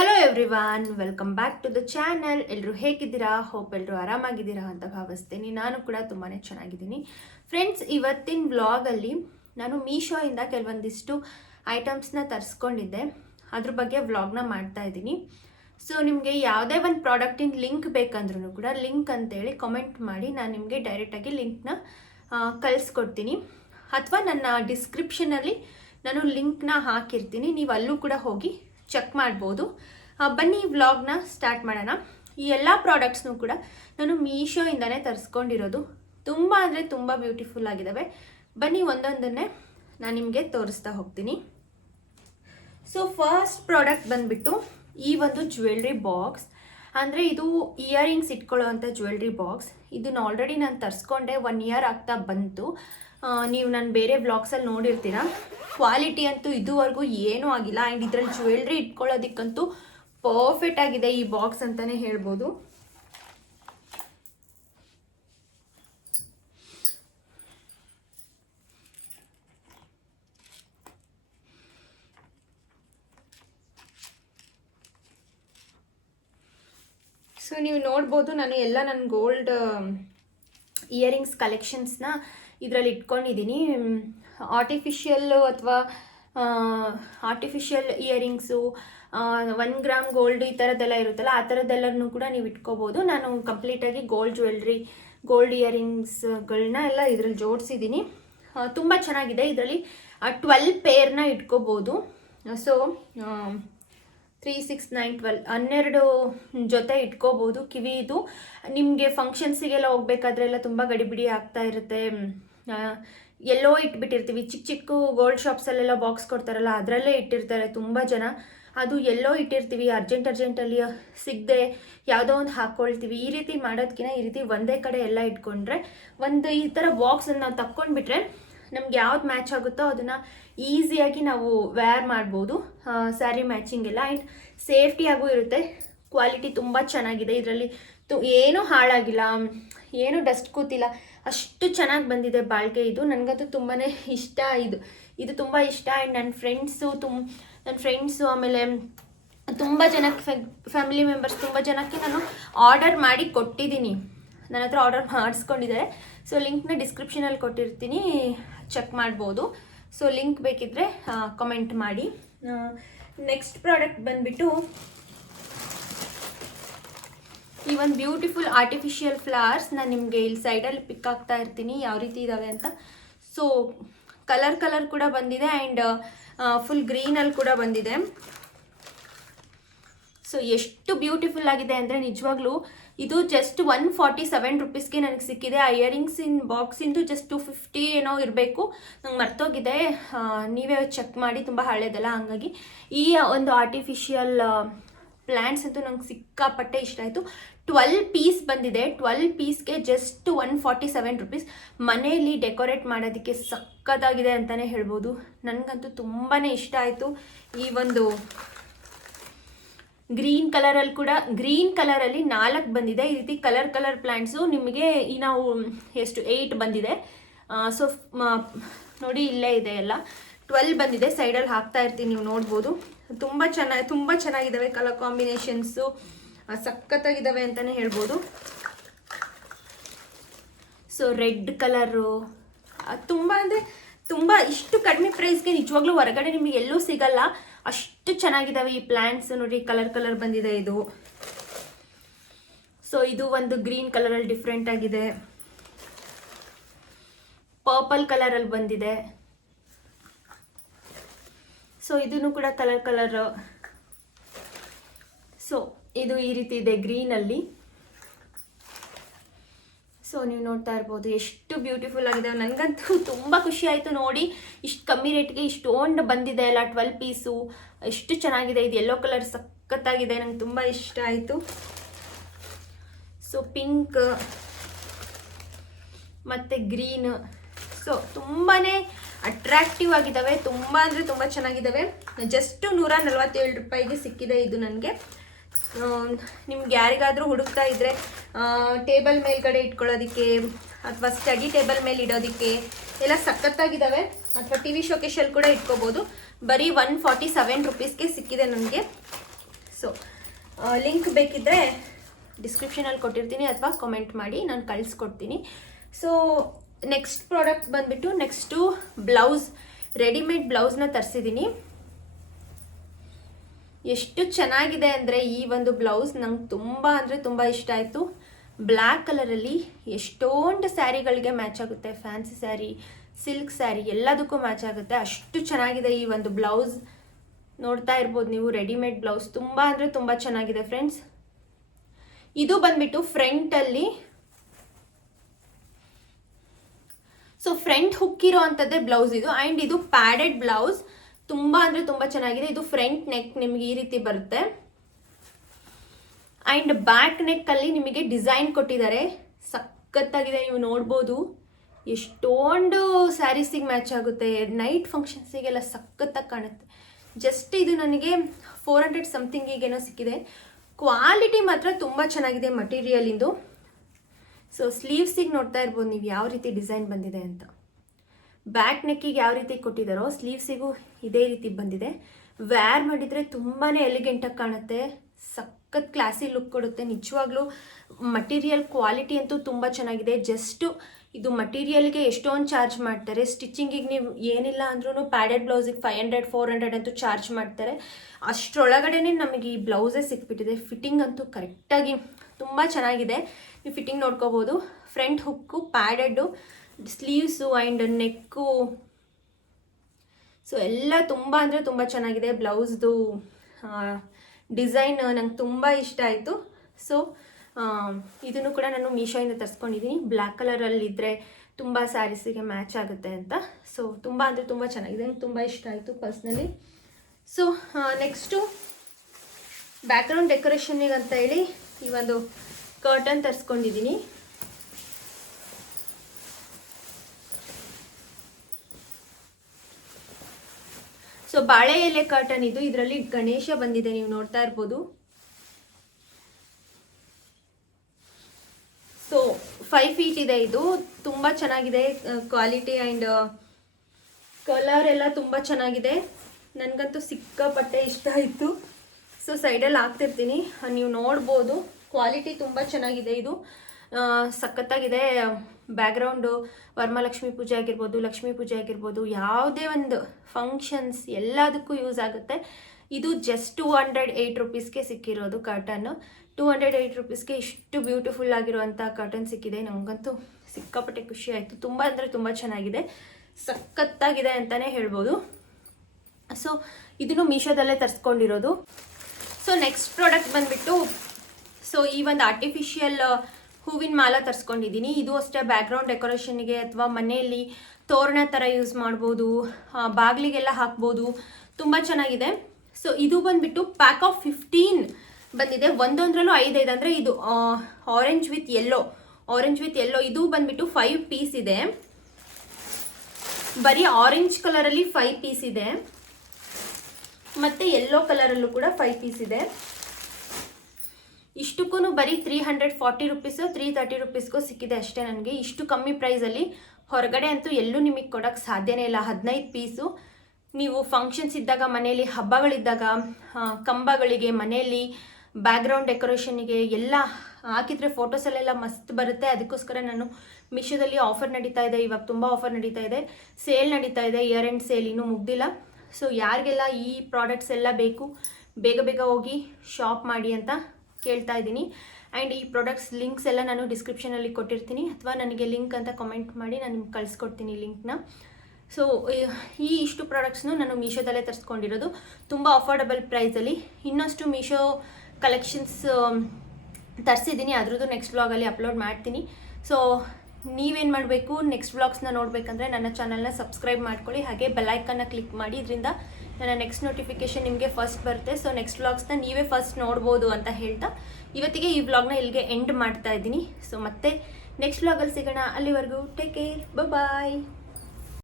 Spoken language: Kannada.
Hello everyone welcome back to the channel ಎಲ್ಲರೂ ಹೇಗಿದ್ದೀರಾ? ಹೋಪ್ ಎಲ್ಲರೂ ಆರಾಮಾಗಿದ್ದೀರಾ ಅಂತ ಭಾವಿಸ್ತೀನಿ. ನಾನು ಕೂಡ ತುಂಬಾ ಚೆನ್ನಾಗಿದ್ದೀನಿ. ಫ್ರೆಂಡ್ಸ್ ಇವತ್ತಿನ ವ್ಲಾಗಲ್ಲಿ ನಾನು ಮೀಶೋಯಿಂದ ಕೆಲವೊಂದಿಷ್ಟು ಐಟಮ್ಸ್ನ ತರಿಸ್ಕೊಂಡಿದ್ದೆ. ಅದ್ರ ಬಗ್ಗೆ ವ್ಲಾಗ್ನ ಮಾಡ್ತಾ ಇದ್ದೀನಿ. ಸೊ ನಿಮಗೆ ಯಾವುದೇ ಒಂದು ಪ್ರಾಡಕ್ಟಿನ ಲಿಂಕ್ ಬೇಕಂದ್ರೂ ಕೂಡ ಲಿಂಕ್ ಅಂತೇಳಿ ಕಮೆಂಟ್ ಮಾಡಿ ನಾನು ನಿಮಗೆ ಡೈರೆಕ್ಟಾಗಿ ಲಿಂಕ್ನ ಕಳಿಸ್ಕೊಡ್ತೀನಿ. ಅಥವಾ ನನ್ನ ಡಿಸ್ಕ್ರಿಪ್ಷನಲ್ಲಿ ನಾನು ಲಿಂಕ್ನ ಹಾಕಿರ್ತೀನಿ. ನೀವು ಅಲ್ಲೂ ಕೂಡ ಹೋಗಿ ಚೆಕ್ ಮಾಡ್ಬೋದು. ಬನ್ನಿ ವ್ಲಾಗ್ನ ಸ್ಟಾರ್ಟ್ ಮಾಡೋಣ. ಈ ಎಲ್ಲ ಪ್ರಾಡಕ್ಟ್ಸ್ನು ಕೂಡ ನಾನು ಮೀಶೋಯಿಂದನೇ ತರಿಸ್ಕೊಂಡಿರೋದು. ತುಂಬ ಅಂದರೆ ತುಂಬ ಬ್ಯೂಟಿಫುಲ್ ಆಗಿದ್ದಾವೆ ಬನ್ನಿ ಒಂದೊಂದನ್ನೇ ನಾನು ನಿಮಗೆ ತೋರಿಸ್ತಾ ಹೋಗ್ತೀನಿ. ಸೊ ಫಸ್ಟ್ ಪ್ರಾಡಕ್ಟ್ ಬಂದ್ಬಿಟ್ಟು ಈ ಒಂದು ಜ್ಯುವೆಲ್ರಿ ಬಾಕ್ಸ್ ಅಂದರೆ ಇದು ಇಯರಿಂಗ್ಸ್ ಇಟ್ಕೊಳ್ಳೋವಂಥ ಜ್ಯುವೆಲ್ರಿ ಬಾಕ್ಸ್ ಇದನ್ನು ಆಲ್ರೆಡಿ ನಾನು ತರಿಸ್ಕೊಂಡೆ ಒನ್ ಇಯರ್ ಆಗ್ತಾ ಬಂತು. ನೀವು ನಾನು ಬೇರೆ ಬ್ಲಾಗ್ಸಲ್ಲಿ ನೋಡಿರ್ತೀರ? ಕ್ವಾಲಿಟಿ ಅಂತೂ ಇದುವರೆಗೂ ಏನೂ ಆಗಿಲ್ಲ. ಆ್ಯಂಡ್ ಇದರಲ್ಲಿ ಜ್ಯುವೆಲ್ರಿ ಇಟ್ಕೊಳ್ಳೋದಕ್ಕಂತೂ ಪರ್ಫೆಕ್ಟ್ ಆಗಿದೆ ಈ ಬಾಕ್ಸ್ ಅಂತಲೇ ಹೇಳ್ಬೋದು. ಸೊ ನೀವು ನೋಡ್ಬೋದು ನಾನು ಎಲ್ಲ ನನ್ನ ಗೋಲ್ಡ್ ಇಯರಿಂಗ್ಸ್ ಕಲೆಕ್ಷನ್ಸ್ನ ಇದರಲ್ಲಿ ಇಟ್ಕೊಂಡಿದ್ದೀನಿ ಆರ್ಟಿಫಿಷಿಯಲ್ ಅಥವಾ artificial earrings one gram gold ಈ ಥರದ್ದೆಲ್ಲ ಇರುತ್ತಲ್ಲ, ಆ ಥರದ್ದೆಲ್ಲನೂ ಕೂಡ ನೀವು ಇಟ್ಕೋಬೋದು. ನಾನು ಕಂಪ್ಲೀಟಾಗಿ ಗೋಲ್ಡ್ ಜ್ಯುವೆಲ್ರಿ ಗೋಲ್ಡ್ ಇಯರಿಂಗ್ಸ್ಗಳನ್ನ ಎಲ್ಲ ಇದರಲ್ಲಿ ಜೋಡಿಸಿದ್ದೀನಿ ತುಂಬ ಚೆನ್ನಾಗಿದೆ. ಇದರಲ್ಲಿ ಟ್ವೆಲ್ ಪೇರ್ನ ಇಟ್ಕೋಬೋದು. So three six nine twelve ಹನ್ನೆರಡು ಜೊತೆ ಇಟ್ಕೋಬೋದು ಕಿವಿದು. ನಿಮಗೆ ಫಂಕ್ಷನ್ಸಿಗೆಲ್ಲ ಹೋಗ್ಬೇಕಾದ್ರೆ ಎಲ್ಲ ತುಂಬ ಗಡಿಬಿಡಿ ಆಗ್ತಾ ಇರುತ್ತೆ. ಎಲ್ಲೋ ಇಟ್ಬಿಟ್ಟಿರ್ತೀವಿ. ಚಿಕ್ಕ ಚಿಕ್ಕ ಗೋಲ್ಡ್ ಶಾಪ್ಸಲ್ಲೆಲ್ಲ ಬಾಕ್ಸ್ ಕೊಡ್ತಾರಲ್ಲ, ಅದರಲ್ಲೇ ಇಟ್ಟಿರ್ತಾರೆ ತುಂಬ ಜನ. ಅದು ಎಲ್ಲೋ ಇಟ್ಟಿರ್ತೀವಿ ಅರ್ಜೆಂಟ್ ಅರ್ಜೆಂಟಲ್ಲಿ ಸಿಗದೆ ಯಾವುದೋ ಒಂದು ಹಾಕ್ಕೊಳ್ತೀವಿ ಈ ರೀತಿ ಮಾಡೋದಕ್ಕಿಂತ ಈ ರೀತಿ ಒಂದೇ ಕಡೆ ಎಲ್ಲ ಇಟ್ಕೊಂಡ್ರೆ ಒಂದು ಈ ಥರ ಬಾಕ್ಸನ್ನು ನಾವು ತಕ್ಕೊಂಡ್ಬಿಟ್ರೆ ನಮ್ಗೆ ಯಾವ್ದು ಮ್ಯಾಚ್ ಆಗುತ್ತೋ ಅದನ್ನು ಈಸಿಯಾಗಿ ನಾವು ವೇರ್ ಮಾಡ್ಬೋದು. ಸ್ಯಾರಿ ಮ್ಯಾಚಿಂಗ್ ಎಲ್ಲ. ಆ್ಯಂಡ್ ಸೇಫ್ಟಿಯಾಗೂ ಇರುತ್ತೆ. ಕ್ವಾಲಿಟಿ ತುಂಬ ಚೆನ್ನಾಗಿದೆ. ಇದರಲ್ಲಿ ತು, ಏನೂ ಹಾಳಾಗಿಲ್ಲ. ಏನೂ ಡಸ್ಟ್ ಕೂತಿಲ್ಲ. ಅಷ್ಟು ಚೆನ್ನಾಗಿ ಬಂದಿದೆ ಬಾಳ್ಕೆ ಇದು. ನನಗಂತೂ ತುಂಬಾ ಇಷ್ಟ ಇದು. ಇದು ತುಂಬ ಇಷ್ಟ. ಆ್ಯಂಡ್ ನನ್ನ ಫ್ರೆಂಡ್ಸು ತುಂಬ ನನ್ನ ಫ್ರೆಂಡ್ಸು ಆಮೇಲೆ ತುಂಬ ಜನಕ್ಕೆ ಫ್ಯಾಮಿಲಿ ಮೆಂಬರ್ಸ್ ತುಂಬ ಜನಕ್ಕೆ ನಾನು ಆರ್ಡರ್ ಮಾಡಿ ಕೊಟ್ಟಿದ್ದೀನಿ. ನನ್ನ ಹತ್ರ ಆರ್ಡರ್ ಮಾಡಿಸ್ಕೊಂಡಿದ್ದಾರೆ. ಸೊ ಲಿಂಕ್ನ ಡಿಸ್ಕ್ರಿಪ್ಷನಲ್ಲಿ ಕೊಟ್ಟಿರ್ತೀನಿ. ಚೆಕ್ ಮಾಡ್ಬೋದು. ಸೊ ಲಿಂಕ್ ಬೇಕಿದ್ದರೆ ಕಮೆಂಟ್ ಮಾಡಿ. ನೆಕ್ಸ್ಟ್ ಪ್ರಾಡಕ್ಟ್ ಬಂದ್ಬಿಟ್ಟು ಈ ಒಂದು ಬ್ಯೂಟಿಫುಲ್ ಆರ್ಟಿಫಿಷಿಯಲ್ ಫ್ಲವರ್ಸ್ ನಾನು ನಿಮಗೆ ಇಲ್ಲಿ ಸೈಡಲ್ಲಿ ಪಿಕ್ ಆಗ್ತಾ ಇರ್ತೀನಿ, ಯಾವ ರೀತಿ ಇದ್ದಾವೆ ಅಂತ. ಸೊ ಕಲರ್ ಕಲರ್ ಕೂಡ ಬಂದಿದೆ ಆ್ಯಂಡ್ ಫುಲ್ ಗ್ರೀನಲ್ಲಿ ಕೂಡ ಬಂದಿದೆ. ಸೊ ಎಷ್ಟು ಬ್ಯೂಟಿಫುಲ್ ಆಗಿದೆ ಅಂದರೆ ನಿಜವಾಗ್ಲೂ ಇದು ಜಸ್ಟ್ ಒನ್ ಫಾರ್ಟಿ ಸೆವೆನ್ ರುಪೀಸ್ಗೆ ನನಗೆ ಸಿಕ್ಕಿದೆ. ಆ ಇಯರಿಂಗ್ಸ್ ಇನ್ ಬಾಕ್ಸಿಂದು ಜಸ್ಟ್ ಟು ಫಿಫ್ಟಿ ಏನೋ ಇರಬೇಕು. ನಂಗೆ ಮರ್ತೋಗಿದೆ. ನೀವೇ ಚೆಕ್ ಮಾಡಿ, ತುಂಬ ಹಳೇದಲ್ಲ, ಹಂಗಾಗಿ. ಈ ಒಂದು ಆರ್ಟಿಫಿಷಿಯಲ್ ಪ್ಲ್ಯಾಂಟ್ಸ್ ಅಂತೂ ನಂಗೆ ಸಿಕ್ಕಾಪಟ್ಟೆ ಇಷ್ಟ ಆಯಿತು. ಟ್ವೆಲ್ ಪೀಸ್ ಬಂದಿದೆ. Twelve ಪೀಸ್ಗೆ just one forty seven rupees ಮನೆಯಲ್ಲಿ ಡೆಕೋರೇಟ್ ಮಾಡೋದಕ್ಕೆ ಸಕ್ಕತ್ತಾಗಿದೆ ಅಂತಲೇ ಹೇಳ್ಬೋದು. ನನಗಂತೂ ತುಂಬಾ ಇಷ್ಟ ಆಯಿತು. ಈ ಒಂದು ಗ್ರೀನ್ ಕಲರಲ್ಲಿ ಕೂಡ ಗ್ರೀನ್ ಕಲರಲ್ಲಿ ನಾಲ್ಕು ಬಂದಿದೆ. ಈ ರೀತಿ ಕಲರ್ ಕಲರ್ ಪ್ಲ್ಯಾಂಟ್ಸು ನಿಮಗೆ ಈ ನಾವು, ಎಷ್ಟು ಏಯ್ಟ್ ಬಂದಿದೆ. ಸೊ ನೋಡಿ ಇಲ್ಲೇ ಇದೆ ಎಲ್ಲ. ಟ್ವೆಲ್ ಬಂದಿದೆ. ಸೈಡಲ್ಲಿ ಹಾಕ್ತಾ ಇರ್ತೀನಿ, ನೀವು ನೋಡ್ಬೋದು. ತುಂಬ ಚೆನ್ನಾಗಿ ತುಂಬ ಚೆನ್ನಾಗಿದ್ದಾವೆ ಕಲರ್ ಕಾಂಬಿನೇಷನ್ಸು. ಸಖತ್ತಾಗಿದ್ದಾವೆ ಅಂತಲೇ ಹೇಳ್ಬೋದು. So red colour. ತುಂಬ ಅಂದರೆ ತುಂಬ ಇಷ್ಟು ಕಡಿಮೆ ಪ್ರೈಸ್ಗೆ ನಿಜವಾಗ್ಲೂ ಹೊರಗಡೆ ನಿಮಗೆ ಎಲ್ಲೂ ಸಿಗಲ್ಲ. ಅಷ್ಟು ಚೆನ್ನಾಗಿದ್ದಾವೆ ಈ ಪ್ಲ್ಯಾಂಟ್ಸ್ ನೋಡಿ, ಕಲರ್ ಕಲರ್ ಬಂದಿದೆ ಇದು. ಸೊ ಇದು ಒಂದು ಗ್ರೀನ್ ಕಲರಲ್ಲಿ ಡಿಫ್ರೆಂಟ್ ಆಗಿದೆ. ಪರ್ಪಲ್ ಕಲರಲ್ಲಿ ಬಂದಿದೆ. ಸೊ ಇದನ್ನು ಕೂಡ ಕಲರ್ ಕಲರ್ ಸೊ ಇದು ಈ ರೀತಿ ಇದೆ ಗ್ರೀನಲ್ಲಿ. ಸೊ ನೀವು ನೋಡ್ತಾ ಇರ್ಬೋದು, ಎಷ್ಟು ಬ್ಯೂಟಿಫುಲ್ ಆಗಿದೆ. ನನಗಂತೂ ತುಂಬ ಖುಷಿ ಆಯಿತು ನೋಡಿ. ಇಷ್ಟು ಕಮ್ಮಿ ರೇಟ್ಗೆ ಇಷ್ಟೊಂದು ಬಂದಿದೆ ಅಲ್ಲ ಟ್ವೆಲ್ ಪೀಸು ಎಷ್ಟು ಚೆನ್ನಾಗಿದೆ, ಇದು ಯೆಲ್ಲೋ ಕಲರ್ ಸಖತ್ತಾಗಿದೆ, ನಂಗೆ ತುಂಬ ಇಷ್ಟ ಆಯಿತು. ಸೊ ಪಿಂಕ್ ಮತ್ತು ಗ್ರೀನ್ ಸೊ ತುಂಬಾ ಅಟ್ರಾಕ್ಟಿವ್ ಆಗಿದ್ದಾವೆ, ತುಂಬ ಅಂದರೆ ತುಂಬ ಚೆನ್ನಾಗಿದ್ದಾವೆ. ಜಸ್ಟ್ ನೂರ ನಲ್ವತ್ತೇಳು ರೂಪಾಯಿಗೆ ಸಿಕ್ಕಿದೆ ಇದು ನನಗೆ. ನಿಮ್ಗೆ ಯಾರಿಗಾದರೂ ಹುಡುಕ್ತಾ ಇದ್ದರೆ ಟೇಬಲ್ ಮೇಲ್ಗಡೆ ಇಟ್ಕೊಳ್ಳೋದಕ್ಕೆ, ಅಥವಾ ಸ್ಟಡಿ ಟೇಬಲ್ ಮೇಲೆ ಇಡೋದಕ್ಕೆ, ಎಲ್ಲ ಸಖತ್ತಾಗಿದ್ದಾವೆ. ಅಥವಾ ಟಿ ವಿ ಶೋಕೇಶಲ್ಲಿ ಕೂಡ ಇಟ್ಕೋಬೋದು. ಬರೀ ಒನ್ ಫಾರ್ಟಿ ಸೆವೆನ್ ರುಪೀಸ್ಗೆ ಸಿಕ್ಕಿದೆ ನನಗೆ. ಸೊ ಲಿಂಕ್ ಬೇಕಿದ್ದರೆ ಡಿಸ್ಕ್ರಿಪ್ಷನಲ್ಲಿ ಕೊಟ್ಟಿರ್ತೀನಿ, ಅಥವಾ ಕಾಮೆಂಟ್ ಮಾಡಿ, ನಾನು ಕಳಿಸ್ಕೊಡ್ತೀನಿ. ಸೊ ನೆಕ್ಸ್ಟ್ ಪ್ರಾಡಕ್ಟ್ ಬಂದುಬಿಟ್ಟು ನೆಕ್ಸ್ಟು ಬ್ಲೌಸ್ ರೆಡಿಮೇಡ್ ಬ್ಲೌಸ್ನ ತರಿಸಿದ್ದೀನಿ ಎಷ್ಟು ಚೆನ್ನಾಗಿದೆ ಅಂದರೆ ಈ ಒಂದು ಬ್ಲೌಸ್ ನಂಗೆ ತುಂಬ ಅಂದರೆ ತುಂಬ ಇಷ್ಟ ಆಯಿತು. ಬ್ಲ್ಯಾಕ್ ಕಲರಲ್ಲಿ ಎಷ್ಟೊಂದು ಸ್ಯಾರಿಗಳಿಗೆ ಮ್ಯಾಚ್ ಆಗುತ್ತೆ. ಫ್ಯಾನ್ಸಿ ಸ್ಯಾರಿ ಸಿಲ್ಕ್ ಸ್ಯಾರಿ ಎಲ್ಲದಕ್ಕೂ ಮ್ಯಾಚ್ ಆಗುತ್ತೆ. ಅಷ್ಟು ಚೆನ್ನಾಗಿದೆ ಈ ಒಂದು ಬ್ಲೌಸ್ ನೋಡ್ತಾ ಇರ್ಬೋದು ನೀವು ರೆಡಿಮೇಡ್ ಬ್ಲೌಸ್ ತುಂಬ ಅಂದರೆ ತುಂಬ ಚೆನ್ನಾಗಿದೆ ಫ್ರೆಂಡ್ಸ್ ಇದು ಬಂದ್ಬಿಟ್ಟು ಫ್ರಂಟಲ್ಲಿ ಸೊ ಫ್ರಂಟ್ ಹುಕ್ಕಿರೋ ಅಂಥದ್ದೇ ಬ್ಲೌಸ್ ಇದು. ಆ್ಯಂಡ್ ಇದು ಪ್ಯಾಡೆಡ್ ಬ್ಲೌಸ್ ತುಂಬ ಅಂದರೆ ತುಂಬ ಚೆನ್ನಾಗಿದೆ. ಇದು ಫ್ರಂಟ್ ನೆಕ್ ನಿಮಗೆ ಈ ರೀತಿ ಬರುತ್ತೆ. ಆ್ಯಂಡ್ ಬ್ಯಾಕ್ ನೆಕ್ಕಲ್ಲಿ ನಿಮಗೆ ಡಿಸೈನ್ ಕೊಟ್ಟಿದ್ದಾರೆ. ಸಖತ್ತಾಗಿದೆ. ನೀವು ನೋಡ್ಬೋದು. ಎಷ್ಟೊಂದು ಸ್ಯಾರೀಸಿಗೆ ಮ್ಯಾಚ್ ಆಗುತ್ತೆ. ನೈಟ್ ಫಂಕ್ಷನ್ಸಿಗೆಲ್ಲ ಸಖತ್ತಾಗಿ ಕಾಣುತ್ತೆ. ಜಸ್ಟ್ ಇದು ನನಗೆ ಫೋರ್ ಹಂಡ್ರೆಡ್ ಸಮಥಿಂಗಿಗೇನೋ ಸಿಕ್ಕಿದೆ. ಕ್ವಾಲಿಟಿ ಮಾತ್ರ ತುಂಬ ಚೆನ್ನಾಗಿದೆ ಮಟೀರಿಯಲಿಂದು ಸೊ ಸ್ಲೀವ್ಸಿಗೆ ನೋಡ್ತಾ ಇರ್ಬೋದು ನೀವು ಯಾವ ರೀತಿ ಡಿಸೈನ್ ಬಂದಿದೆ ಅಂತ. ಬ್ಯಾಕ್ ನೆಕ್ಕಿಗೆ ಯಾವ ರೀತಿ ಕೊಟ್ಟಿದ್ದಾರೋ ಸ್ಲೀವ್ಸಿಗೂ ಇದೇ ರೀತಿ ಬಂದಿದೆ. ವ್ಯಾರ್ ಮಾಡಿದರೆ ತುಂಬಾ ಎಲಿಗೆಂಟಾಗಿ ಕಾಣುತ್ತೆ. ಸಖತ್ ಕ್ಲಾಸಿ ಲುಕ್ ಕೊಡುತ್ತೆ. ನಿಜವಾಗ್ಲೂ ಮಟೀರಿಯಲ್ ಕ್ವಾಲಿಟಿ ಅಂತೂ ತುಂಬ ಚೆನ್ನಾಗಿದೆ. ಜಸ್ಟು ಇದು ಮಟೀರಿಯಲ್ಗೆ ಎಷ್ಟೊಂದು ಚಾರ್ಜ್ ಮಾಡ್ತಾರೆ. ಸ್ಟಿಚಿಂಗಿಗೆ ನೀವು ಏನಿಲ್ಲ ಅಂದ್ರೂ ಪ್ಯಾಡೆಡ್ ಬ್ಲೌಸಿಗೆ ಫೈವ್ ಹಂಡ್ರೆಡ್ ಫೋರ್ ಹಂಡ್ರೆಡ್ ಅಂತೂ ಚಾರ್ಜ್ ಮಾಡ್ತಾರೆ. ಅಷ್ಟರೊಳಗಡೆನೇ ನಮಗೆ ಈ ಬ್ಲೌಸೇ ಸಿಕ್ಬಿಟ್ಟಿದೆ. ಫಿಟ್ಟಿಂಗ್ ಅಂತೂ ಕರೆಕ್ಟಾಗಿ ತುಂಬ ಚೆನ್ನಾಗಿದೆ. ನೀವು ಫಿಟ್ಟಿಂಗ್ ನೋಡ್ಕೋಬೋದು. Front hook padded sleeves and neck so ಎಲ್ಲ ತುಂಬ ಅಂದರೆ ತುಂಬ ಚೆನ್ನಾಗಿದೆ. ಬ್ಲೌಸ್ದು ಡಿಸೈನ್ ನಂಗೆ ತುಂಬ ಇಷ್ಟ ಆಯಿತು. ಸೊ ಇದನ್ನು ಕೂಡ ನಾನು ಮೀಶೋಯಿಂದ ತರಿಸ್ಕೊಂಡಿದ್ದೀನಿ ಬ್ಲ್ಯಾಕ್ ಕಲರಲ್ಲಿದ್ದರೆ ತುಂಬ ಸ್ಯಾರೀಸಿಗೆ ಮ್ಯಾಚ್ ಆಗುತ್ತೆ ಅಂತ. ಸೊ ತುಂಬ ಅಂದರೆ ತುಂಬ ಚೆನ್ನಾಗಿದೆ. ನಂಗೆ ತುಂಬ ಇಷ್ಟ ಆಯಿತು ಪರ್ಸ್ನಲಿ ಸೊ ನೆಕ್ಸ್ಟು ಬ್ಯಾಕ್ಗ್ರೌಂಡ್ ಡೆಕೋರೇಷನ್ನಿಗೆ ಅಂತ ಹೇಳಿ ಈ ಒಂದು ಕರ್ಟನ್ ತರಿಸ್ಕೊಂಡಿದ್ದೀನಿ ಸೊ ಬಾಳೆ ಎಲೆ ಕಾಟನ್ ಇದು. ಇದರಲ್ಲಿ ಗಣೇಶ ಬಂದಿದೆ. ನೀವು ನೋಡ್ತಾ ಇರ್ಬೋದು. ಸೊ ಫೈವ್ ಫೀಟ್ ಇದೆ ಇದು. ತುಂಬ ಚೆನ್ನಾಗಿದೆ ಕ್ವಾಲಿಟಿ ಆ್ಯಂಡ್ ಕಲರ್ ಎಲ್ಲ ತುಂಬ ಚೆನ್ನಾಗಿದೆ. ನನಗಂತೂ ಸಿಕ್ಕಾಪಟ್ಟೆ ಇಷ್ಟ ಆಯಿತು. ಸೊ ಸೈಡಲ್ಲಿ ಹಾಕ್ತಿರ್ತೀನಿ. ನೀವು ನೋಡ್ಬೋದು. ಕ್ವಾಲಿಟಿ ತುಂಬ ಚೆನ್ನಾಗಿದೆ ಇದು. ಸಖತ್ತಾಗಿದೆ. ಬ್ಯಾಕ್ಗ್ರೌಂಡು ವರಮಲಕ್ಷ್ಮಿ ಪೂಜೆ ಆಗಿರ್ಬೋದು, ಲಕ್ಷ್ಮೀ ಪೂಜೆ ಆಗಿರ್ಬೋದು, ಯಾವುದೇ ಒಂದು ಫಂಕ್ಷನ್ಸ್ ಎಲ್ಲದಕ್ಕೂ ಯೂಸ್ ಆಗುತ್ತೆ. ಇದು ಜಸ್ಟ್ ಟೂ ಹಂಡ್ರೆಡ್ ಏಯ್ಟ್ ರುಪೀಸ್ಗೆ ಸಿಕ್ಕಿರೋದು ಕಾಟನ್ನು ಟೂ ಹಂಡ್ರೆಡ್ ಏಯ್ಟ್ ರುಪೀಸ್ಗೆ ಇಷ್ಟು ಬ್ಯೂಟಿಫುಲ್ ಆಗಿರುವಂಥ ಕಾಟನ್ ಸಿಕ್ಕಿದೆ. ನಮಗಂತೂ ಸಿಕ್ಕಾಪಟ್ಟೆ ಖುಷಿ ಆಯಿತು. ತುಂಬ ಅಂದರೆ ತುಂಬ ಚೆನ್ನಾಗಿದೆ. ಸಖತ್ತಾಗಿದೆ ಅಂತಲೇ ಹೇಳ್ಬೋದು. ಸೊ ಇದನ್ನು ಮೀಶೋದಲ್ಲೇ ತರಿಸ್ಕೊಂಡಿರೋದು. ಸೊ ನೆಕ್ಸ್ಟ್ ಪ್ರಾಡಕ್ಟ್ ಬಂದುಬಿಟ್ಟು ಸೊ ಈ ಒಂದು ಆರ್ಟಿಫಿಷಿಯಲ್ ಹೂವಿನ ಮಾಲ ತರಿಸ್ಕೊಂಡಿದ್ದೀನಿ ಇದು ಅಷ್ಟೇ ಬ್ಯಾಕ್ಗ್ರೌಂಡ್ ಡೆಕೋರೇಷನ್ಗೆ ಅಥವಾ ಮನೆಯಲ್ಲಿ ತೋರಣ ಥರ ಯೂಸ್ ಮಾಡ್ಬೋದು ಬಾಗಿಲಿಗೆಲ್ಲ ಹಾಕ್ಬೋದು. ತುಂಬ ಚೆನ್ನಾಗಿದೆ. ಸೊ ಇದು ಬಂದುಬಿಟ್ಟು ಪ್ಯಾಕ್ ಆಫ್ ಫಿಫ್ಟೀನ್ ಬಂದಿದೆ. ಒಂದೊಂದರಲ್ಲೂ ಐದೈದು ಅಂದರೆ ಇದು orange with yellow orange with yellow ಇದು ಬಂದುಬಿಟ್ಟು ಫೈವ್ ಪೀಸ್ ಇದೆ. ಬರೀ ಆರೆಂಜ್ ಕಲರಲ್ಲಿ ಫೈವ್ ಪೀಸ್ ಇದೆ. ಮತ್ತು ಯೆಲ್ಲೋ ಕಲರಲ್ಲೂ ಕೂಡ ಫೈವ್ ಪೀಸ್ ಇದೆ. ಇಷ್ಟಕ್ಕೂ ಬರೀ three hundred forty rupees three thirty ರುಪೀಸ್ಗೂ ಸಿಕ್ಕಿದೆ ಅಷ್ಟೇ ನನಗೆ. ಇಷ್ಟು ಕಮ್ಮಿ ಪ್ರೈಸಲ್ಲಿ ಹೊರಗಡೆ ಅಂತೂ ಎಲ್ಲೂ ನಿಮಗೆ ಕೊಡೋಕ್ಕೆ ಸಾಧ್ಯನೇ ಇಲ್ಲ. ಹದಿನೈದು ಪೀಸು ನೀವು ಫಂಕ್ಷನ್ಸ್ ಇದ್ದಾಗ, ಮನೆಯಲ್ಲಿ ಹಬ್ಬಗಳಿದ್ದಾಗ ಕಂಬಗಳಿಗೆ, ಮನೆಯಲ್ಲಿ ಬ್ಯಾಕ್ಗ್ರೌಂಡ್ ಡೆಕೋರೇಷನಿಗೆ ಎಲ್ಲ ಹಾಕಿದರೆ ಫೋಟೋಸಲ್ಲೆಲ್ಲ ಮಸ್ತ್ ಬರುತ್ತೆ. ಅದಕ್ಕೋಸ್ಕರ ನಾನು ಮಿಶೋದಲ್ಲಿ ಆಫರ್ ನಡೀತಾ ಇದೆ. ಇವಾಗ ತುಂಬ ಆಫರ್ ನಡೀತಾ ಇದೆ. ಸೇಲ್ ನಡೀತಾ ಇದೆ. ಇಯರ್ ಎಂಡ್ ಸೇಲ್ ಇನ್ನೂ ಮುಗ್ದಿಲ್ಲ. ಸೊ ಯಾರಿಗೆಲ್ಲ ಈ ಪ್ರಾಡಕ್ಟ್ಸ್ ಎಲ್ಲ ಬೇಕು, ಬೇಗ ಬೇಗ ಹೋಗಿ ಶಾಪ್ ಮಾಡಿ ಅಂತ ಕೇಳ್ತಾ ಇದ್ದೀನಿ. ಆ್ಯಂಡ್ ಈ ಪ್ರಾಡಕ್ಟ್ಸ್ ಲಿಂಕ್ಸ್ ಎಲ್ಲ ನಾನು ಡಿಸ್ಕ್ರಿಪ್ಷನಲ್ಲಿ ಕೊಟ್ಟಿರ್ತೀನಿ. ಅಥವಾ ನನಗೆ ಲಿಂಕ್ ಅಂತ ಕಮೆಂಟ್ ಮಾಡಿ ನಾನು ನಿಮ್ಗೆ ಕಳಿಸ್ಕೊಡ್ತೀನಿ ಲಿಂಕ್ನ ಸೊ ಈ ಇಷ್ಟು ಪ್ರಾಡಕ್ಟ್ಸ್ನು ನಾನು ಮೀಶೋದಲ್ಲೇ ತರಿಸ್ಕೊಂಡಿರೋದು. ತುಂಬ ಅಫೋರ್ಡಬಲ್ ಪ್ರೈಸಲ್ಲಿ ಇನ್ನಷ್ಟು ಮೀಶೋ ಕಲೆಕ್ಷನ್ಸ್ ತರಿಸಿದ್ದೀನಿ. ಅದ್ರದ್ದು ನೆಕ್ಸ್ಟ್ ಬ್ಲಾಗಲ್ಲಿ ಅಪ್ಲೋಡ್ ಮಾಡ್ತೀನಿ. ಸೊ ನೀವೇನು ಮಾಡಬೇಕು? ನೆಕ್ಸ್ಟ್ ಬ್ಲಾಗ್ಸ್ನ ನೋಡಬೇಕಂದ್ರೆ ನನ್ನ ಚಾನಲ್ನ ಸಬ್ಸ್ಕ್ರೈಬ್ ಮಾಡ್ಕೊಳ್ಳಿ. ಹಾಗೆ ಬೆಲ್ಲೈಕನ್ನ ಕ್ಲಿಕ್ ಮಾಡಿ. ಇದರಿಂದ ನನ್ನ ನೆಕ್ಸ್ಟ್ ನೋಟಿಫಿಕೇಶನ್ ನಿಮಗೆ ಫಸ್ಟ್ ಬರುತ್ತೆ. ಸೊ ನೆಕ್ಸ್ಟ್ ವ್ಲಾಗ್ಸ್ನ ನೀವೇ ಫಸ್ಟ್ ನೋಡ್ಬೋದು ಅಂತ ಹೇಳ್ತಾ ಇವತ್ತಿಗೆ ಈ ವ್ಲಾಗ್ನ ಇಲ್ಲಿಗೆ ಎಂಡ್ ಮಾಡ್ತಾ ಇದ್ದೀನಿ. ಸೊ ಮತ್ತೆ ನೆಕ್ಸ್ಟ್ ವ್ಲಾಗಲ್ಲಿ ಸಿಗೋಣ. ಅಲ್ಲಿವರೆಗೂ ಟೇಕ್ ಕೇರ್ ಬಾಯ್